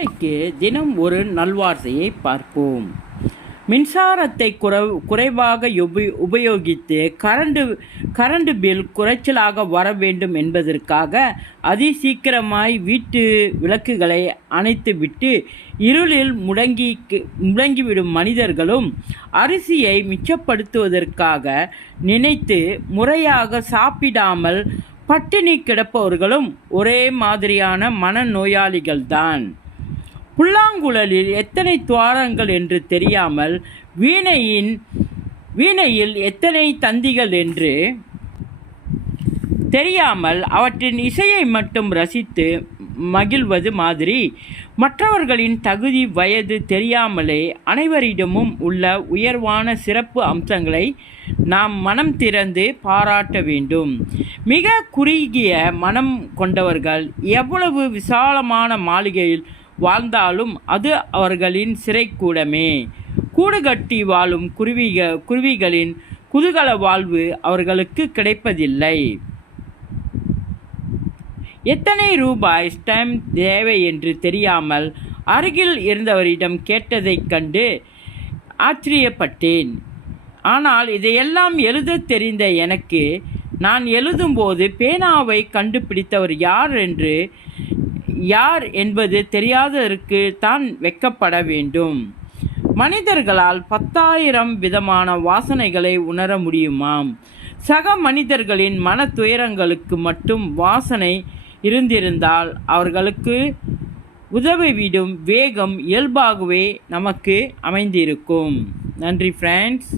இன்றைக்கு தினம் ஒரு நல்வார்த்தையை பார்ப்போம். மின்சாரத்தை குறைவாக உபயோகித்து கரண்ட் பில் குறைச்சலாக வர வேண்டும் என்பதற்காக அதிசீக்கிரமாய் வீட்டு விளக்குகளை அணைத்துவிட்டு இருளில் முடங்கிவிடும் மனிதர்களும், அரிசியை மிச்சப்படுத்துவதற்காக நினைத்து முறையாக சாப்பிடாமல் பட்டினி கிடப்பவர்களும் ஒரே மாதிரியான மனநோயாளிகள்தான். புல்லாங்குழலில் எத்தனை துவாரங்கள் என்று தெரியாமல், வீணையில் எத்தனை தந்திகள் என்று தெரியாமல் அவற்றின் இசையை மட்டும் ரசித்து மகிழ்வது மாதிரி, மற்றவர்களின் தகுதி வயது தெரியாமலே அனைவரிடமும் உள்ள உயர்வான சிறப்பு அம்சங்களை நாம் மனம் திறந்து பாராட்ட வேண்டும். மிக குறுகிய மனம் கொண்டவர்கள் எவ்வளவு விசாலமான மாளிகையில் வாழ்ந்தாலும் அது அவர்களின் சிறைக்கூடமே. கூடுகட்டி வாழும் குருவிகளின் குதூகல வாழ்வு அவர்களுக்கு கிடைப்பதில்லை. எத்தனை ரூபாய் ஸ்டாம்ப் தேவை என்று தெரியாமல் அருகில் இருந்தவரிடம் கேட்டதைக் கண்டு ஆச்சரியப்பட்டேன். ஆனால் இதையெல்லாம் எழுத தெரிந்த எனக்கு, நான் எழுதும்போது பேனாவை கண்டுபிடித்தவர் யார் என்பது தெரியாததற்கு தான் வெட்கப்பட வேண்டும். மனிதர்களால் 10,000 விதமான வாசனைகளை உணர முடியுமாம். சக மனிதர்களின் மன துயரங்களுக்கு மட்டும் வாசனை இருந்திருந்தால் அவர்களுக்கு உதவிவிடும் வேகம் இயல்பாகவே நமக்கு அமைந்திருக்கும். நன்றி ஃப்ரெண்ட்ஸ்.